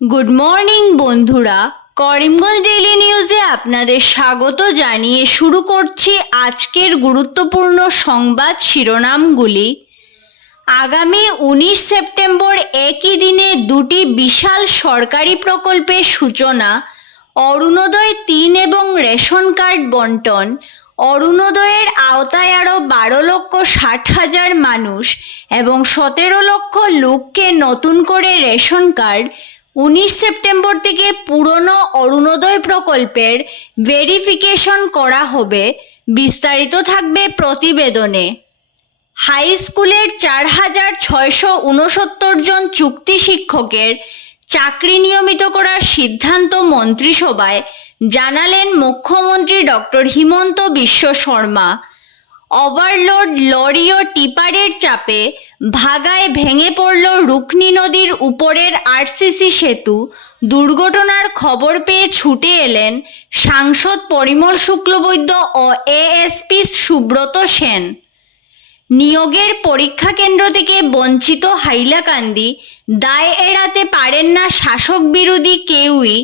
Good morning বন্ধুরা। Karimganj daily নিউজে আপনাদের স্বাগত জানিয়ে শুরু করছি আজকের গুরুত্বপূর্ণ সংবাদ শিরোনামগুলি। আগামী উনিশ সেপ্টেম্বর একই দিনে দুটি বিশাল সরকারি প্রকল্পের সূচনা, অরুণোদয় তিন এবং রেশন কার্ড বন্টন। অরুণোদয়ের আওতায় আরও বারো লক্ষ ষাট হাজার মানুষ এবং সতেরো লক্ষ লোককে নতুন করে রেশন কার্ড উনিশ সেপ্টেম্বর থেকে পুরনো অরুণোদয় প্রকল্পের ভেরিফিকেশন করা হবে। বিস্তারিত থাকবে প্রতিবেদনে। হাই স্কুলের চার হাজার ছয়শো উনসত্তর জন চুক্তি শিক্ষকের চাকরি নিয়মিত করার সিদ্ধান্ত মন্ত্রিসভায় জানালেন মুখ্যমন্ত্রী doctor Himanta Biswa Sarma. Overload lorry ও টিপারের চাপে ভাগায় ভেঙে পড়ল রুকনি নদীর উপরের আরসিসি সেতু। দুর্ঘটনার খবর পেয়ে ছুটে এলেন সাংসদ পরিমল শুক্লবৈদ্য ও এএসপি সুব্রত সেন। নিয়োগের পরীক্ষা কেন্দ্র থেকে বঞ্চিত হাইলাকান্দি, দায় এড়াতে পারেন না শাসক বিরোধী কেউই,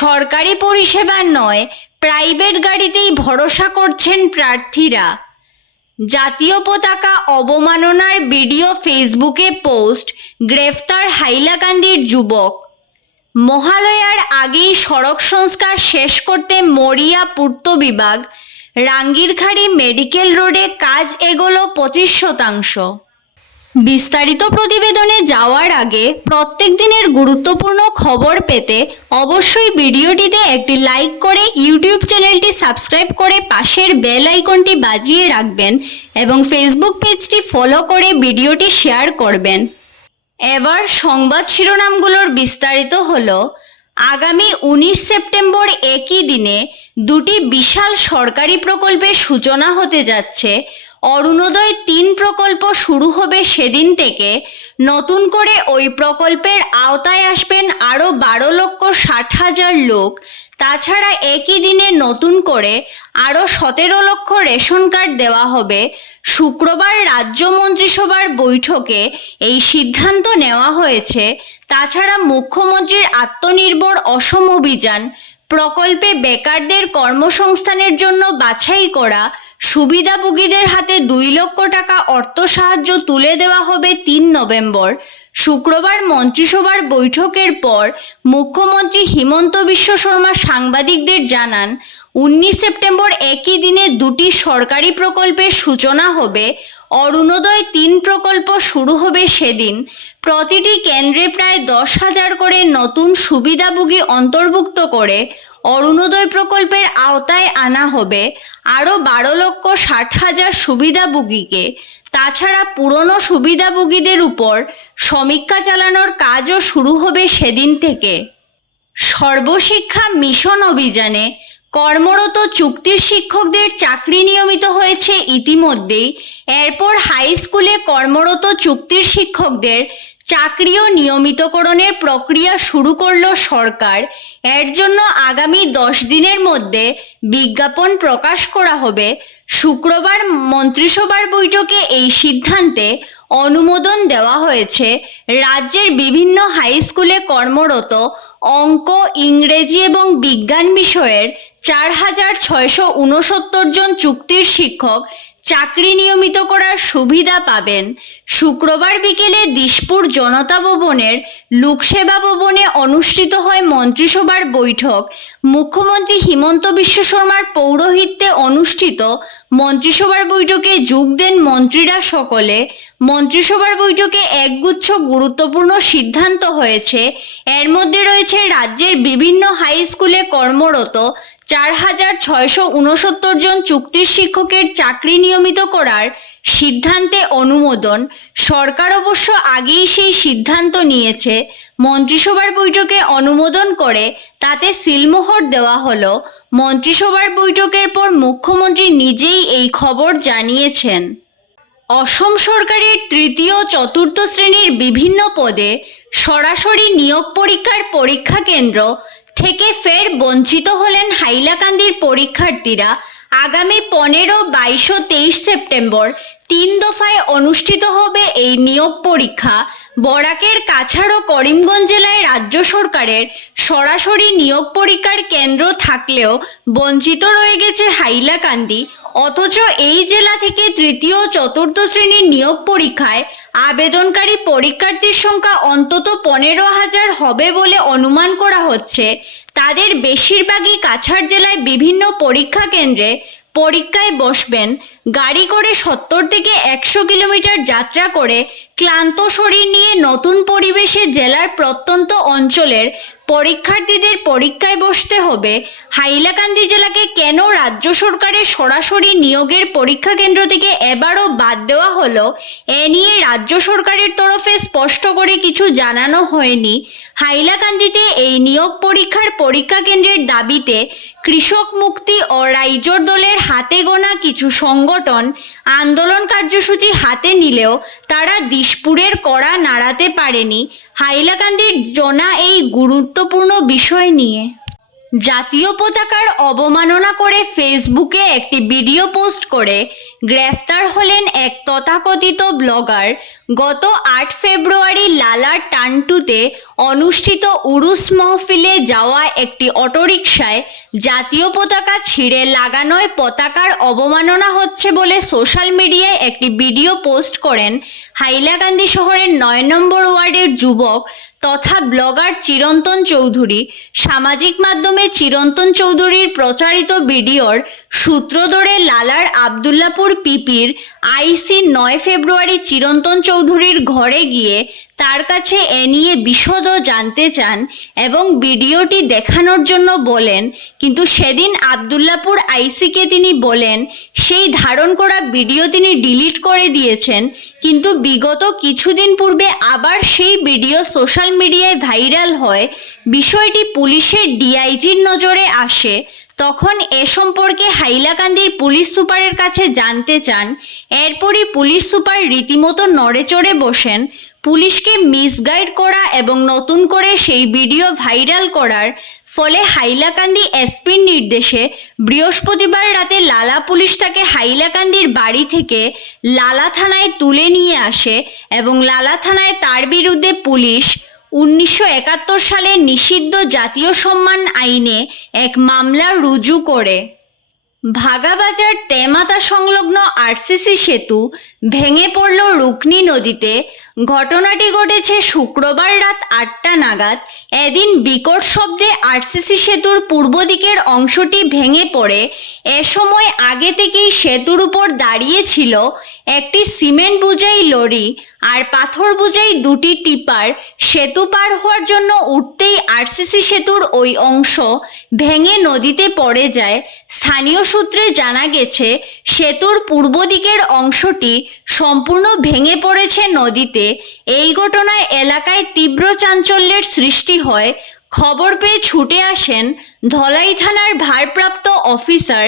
সরকারি পরিষেবা নয়, প্রাইভেট গাড়িতেই ভরসা করছেন প্রার্থীরা। জাতীয় পতাকা অবমাননার ভিডিও ফেসবুকে পোস্ট গ্রেফতার হাইলাকান্দির যুবক। মহালয়ার আগেই সড়ক সংস্কার শেষ করতে মরিয়া পূর্ত বিভাগ, রাঙ্গিরখাড়ি মেডিকেল রোডে কাজ এগোলো পঁচিশ শতাংশ। বিস্তারিত প্রতিবেদনে যাওয়ার আগে প্রত্যেক দিনের গুরুত্বপূর্ণ খবর পেতে অবশ্যই ভিডিওটিতে একটি লাইক করে ইউটিউব চ্যানেলটি সাবস্ক্রাইব করে পাশের বেল আইকনটি বাজিয়ে রাখবেন এবং ফেসবুক পেজটি ফলো করে ভিডিওটি শেয়ার করবেন। এবার সংবাদ শিরোনামগুলোর বিস্তারিত হলো, আগামী উনিশ সেপ্টেম্বর একই দিনে দুটি বিশাল সরকারি প্রকল্পের সূচনা হতে যাচ্ছে। অরুণোদয় তিন প্রকল্প শুরু হবে সেদিন থেকে। নতুন করে ওই প্রকল্পের আওতায় আসবেন আরও বারো লক্ষ ষাট হাজার লোক। তাছাড়া একই দিনে নতুন করে আরও সতেরো লক্ষ রেশন কার্ড দেওয়া হবে। শুক্রবার রাজ্য মন্ত্রিসভার বৈঠকে এই সিদ্ধান্ত নেওয়া হয়েছে। তাছাড়া মুখ্যমন্ত্রীর আত্মনির্ভর অসম অভিযান, প্রকল্পে বেকারদের কর্মসংস্থানের জন্য বাছাই করা সুবিধাভোগীদের হাতে দুই লক্ষ টাকা অর্থ সাহায্য তুলে দেওয়া হবে তিন নভেম্বর। শুক্রবার মন্ত্রিসভার বৈঠকের পর মুখ্যমন্ত্রী হিমন্ত বিশ্ব শর্মা সাংবাদিকদের জানান উনিশ সেপ্টেম্বর একই দিনে দুটি সরকারি প্রকল্পের সূচনা হবে। অরুণোদয় তিন প্রকল্প শুরু হবে সেদিন। প্রতিটি কেন্দ্রে প্রায় দশ হাজার করে নতুন সুবিধাভোগী অন্তর্ভুক্ত করে অরুণোদয় প্রকল্পের আওতায় আনা হবে। আরও বারো লক্ষ ষাট হাজার সুবিধাভোগীকে। তাছাড়া পুরনো সুবিধাভোগীদের উপর সমীক্ষা চালানোর কাজও শুরু হবে সেদিন থেকে। সর্বশিক্ষা মিশন অভিযানে কর্মরত চুক্তির শিক্ষকদের চাকরি নিয়মিত হয়েছে ইতিমধ্যেই। এরপর হাই স্কুলে কর্মরত চুক্তির শিক্ষকদের চাকরিও নিয়মিতকরণের প্রক্রিয়া শুরু করল সরকার। এর জন্য আগামী দশ দিনের মধ্যে বিজ্ঞাপন প্রকাশ করা হবে। শুক্রবার মন্ত্রিসভার বৈঠকে এই সিদ্ধান্তে অনুমোদন দেওয়া হয়েছে। রাজ্যের বিভিন্ন হাই স্কুলে কর্মরত অঙ্ক, ইংরেজি এবং বিজ্ঞান বিষয়ের চার হাজার ছয়শো উনসত্তর জন চুক্তির শিক্ষক চাকরি নিয়মিত করার সুবিধা পাবেন। শুক্রবার বিকেলে দিশপুর জনতা ভবনের লোকসেবা ভবনে অনুষ্ঠিত হয় মন্ত্রিসভার বৈঠক। মুখ্যমন্ত্রী হিমন্ত বিশ্ব শর্মার পৌরোহিত্যে অনুষ্ঠিত মন্ত্রিসভার বৈঠকে যোগ দেন মন্ত্রীরা সকলে। মন্ত্রিসভার বৈঠকে একগুচ্ছ গুরুত্বপূর্ণ সিদ্ধান্ত হয়েছে। এর মধ্যে রয়েছে রাজ্যের বিভিন্ন হাই স্কুলে কর্মরত চার হাজার ছয়শো উনসত্তর জন চুক্তির শিক্ষকের চাকরি নিয়মিত করার সিদ্ধান্তে অনুমোদন। সরকার অবশ্য আগেই সেই সিদ্ধান্ত নিয়েছে। মন্ত্রিসভার বৈঠকে অনুমোদন করে তাতে সিলমোহর দেওয়া হলো। মন্ত্রিসভার বৈঠকের পর মুখ্যমন্ত্রী নিজেই এই খবর জানিয়েছেন। অসম সরকারের তৃতীয় চতুর্থ শ্রেণির বিভিন্ন পদে সরাসরি নিয়োগ পরীক্ষার পরীক্ষা কেন্দ্র থেকে ফের বঞ্চিত হলেন হাইলাকান্দির পরীক্ষার্থীরা আগামী পনেরো, বাইশ ও তেইশ সেপ্টেম্বর তিন দফায় অনুষ্ঠিত হবে এই নিয়োগ পরীক্ষা। বরাকের কাছাড় ও করিমগঞ্জ জেলায় রাজ্য সরকারের সরাসরি নিয়োগ পরীক্ষার কেন্দ্র থাকলেও বঞ্চিত রয়ে গেছে হাইলাকান্দি অথচ এই জেলা থেকে তৃতীয় চতুর্থ শ্রেণির নিয়োগ পরীক্ষায় আবেদনকারী পরীক্ষার্থীর সংখ্যা অন্তত পনেরো হাজার হবে বলে অনুমান করা হচ্ছে। তাদের বেশিরভাগই কাছাড় জেলায় বিভিন্ন পরীক্ষা কেন্দ্রে পরীক্ষায় বসবেন। গাড়ি করে সত্তর থেকে একশো কিলোমিটার যাত্রা করে ক্লান্ত শরীর নিয়ে নতুন পরিবেশে জেলার প্রত্যন্ত অঞ্চলের পরীক্ষার্থীদের পরীক্ষায় বসতে হবে। হাইলাকান্দি জেলাকে কেন রাজ্য সরকারের সরাসরি নিয়োগের পরীক্ষা কেন্দ্র থেকে এবারও বাদ দেওয়া হলো, এ নিয়ে রাজ্য সরকারের তরফে স্পষ্ট করে কিছু জানানো হয়নি। হাইলাকান্দিতে এই নিয়োগ পরীক্ষার পরীক্ষা কেন্দ্রের দাবিতে কৃষক মুক্তি ও রাইজর দলের হাতে গোনা কিছু সংগঠন আন্দোলন কার্যসূচি হাতে নিলেও তারা দিশপুরের কড়া নাড়াতে পারেনি। হাইলাকান্দির জনা এই গুরুত্বপূর্ণ বিষয় নিয়ে। জাতীয় পতাকার অবমাননা করে ফেসবুকে একটি ভিডিও পোস্ট করে গ্রেফতার হলেন এক তথাকথিত ব্লগার। গত আট ফেব্রুয়ারি লালার টানটুতে অনুষ্ঠিত উরুস মহফিলে যাওয়া একটি অটোরিকশায় জাতীয় পতাকা ছিঁড়ে লাগানোয় পতাকার অবমাননা হচ্ছে বলে সোশ্যাল মিডিয়ায় একটি ভিডিও পোস্ট করেন হাইলাকান্দি শহরের নয় নম্বর ওয়ার্ডের যুবক তথা ব্লগার চিরন্তন চৌধুরী, সামাজিক মাধ্যমে চিরন্তন চৌধুরীর প্রচারিত ভিডিওর সূত্র ধরে লালার আবদুল্লাপুর পিপির আইসি নয় ফেব্রুয়ারি চিরন্তন চৌধুরীর ঘরে গিয়ে তার কাছে এ নিয়ে বিশদও জানতে চান এবং ভিডিওটি দেখানোর জন্য বলেন, কিন্তু সেদিন আবদুল্লাপুর আইসিকে তিনি বলেন, সেই ধারণ করা ভিডিও তিনি ডিলিট করে দিয়েছেন, কিন্তু বিগত কিছুদিন পূর্বে আবার সেই ভিডিও সোশ্যাল মিডিয়ায় ভাইরাল হয়, বিষয়টি পুলিশের ডিআইজির নজরে আসে, তখন এ সম্পর্কে হাইলাকান্দির পুলিশ সুপারের কাছে জানতে চান, এরপরই পুলিশ সুপার রীতিমতো নড়েচড়ে বসেন পুলিশকে মিসগাইড করা এবং নতুন করে সেই ভিডিও ভাইরাল করার ফলে হাইলাকান্দি এসপির নির্দেশে বৃহস্পতিবার রাতে লালা পুলিশ তাকে হাইলাকান্দির বাড়ি থেকে লালা থানায় তুলে নিয়ে আসে এবং লালা থানায় তার বিরুদ্ধে পুলিশ উনিশশো একাত্তর সালে নিষিদ্ধ জাতীয় সম্মান আইনে এক মামলা রুজু করে। ভাগাবাজার তেমাতা সংলগ্ন আরসিসি সেতু ভেঙে পড়ল রুকনি নদীতে ঘটনাটি ঘটেছে শুক্রবার রাত আটটা নাগাদ। এদিন বিকট শব্দে আরসিসি সেতুর পূর্ব দিকের অংশটি ভেঙে পড়ে। এ সময় আগে থেকেই সেতুর উপর দাঁড়িয়ে ছিল একটি সিমেন্ট বোঝাই লরি আর পাথর বোঝাই দুটি টিপার। সেতু পার হওয়ার জন্য উঠতেই আরসিসি সেতুর ওই অংশ ভেঙে নদীতে পড়ে যায়। স্থানীয় সূত্রে জানা গেছে, সেতুর পূর্ব দিকের অংশটি সম্পূর্ণ ভেঙে পড়েছে নদীতে। এই ঘটনায় এলাকায় তীব্র চাঞ্চল্যের সৃষ্টি হয়, খবর পেয়ে ছুটে আসেন ধলাই থানার ভারপ্রাপ্ত অফিসার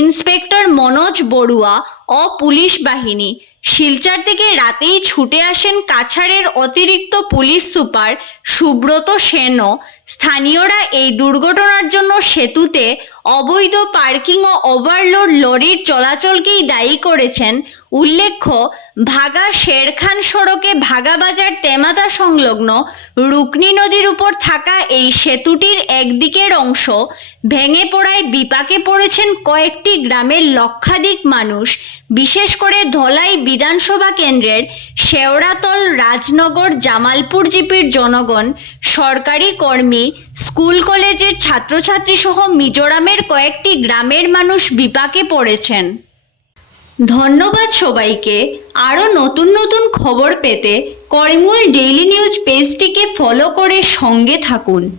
ইন্সপেক্টর মনোজ বড়ুয়া ও পুলিশ বাহিনী। শিলচর থেকে রাতেই ছুটে আসেন কাছাড়ের অতিরিক্ত পুলিশ সুপার সুব্রত সেনও। স্থানীয়রা এই দুর্ঘটনার জন্য সেতুতে অবৈধ পার্কিং ও ওভারলোড লরির চলাচলকেই দায়ী করেছেন। উল্লেখ্য, ভাগা শেরখান সড়কে ভাগাবাজার তেমাতা সংলগ্ন রুকনি নদীর উপর থাকা এই সেতুটির একদিকের অংশ ভেঙে পড়ায় বিপাকে পড়েছেন কয়েকটি গ্রামের লক্ষাধিক মানুষ। বিশেষ করে ধলাই বিধানসভা কেন্দ্রের শেওড়াতল রাজনগর জামালপুর জিপির জনগণ, সরকারি কর্মী, স্কুল কলেজের ছাত্রছাত্রী সহ মিজোরামের কয়েকটি গ্রামের মানুষ বিপাকে পড়েছেন। ধন্যবাদ সবাইকে। আরও নতুন নতুন খবর পেতে করিমগঞ্জ ডেইলি নিউজ পেজটিকে ফলো করে সঙ্গে থাকুন।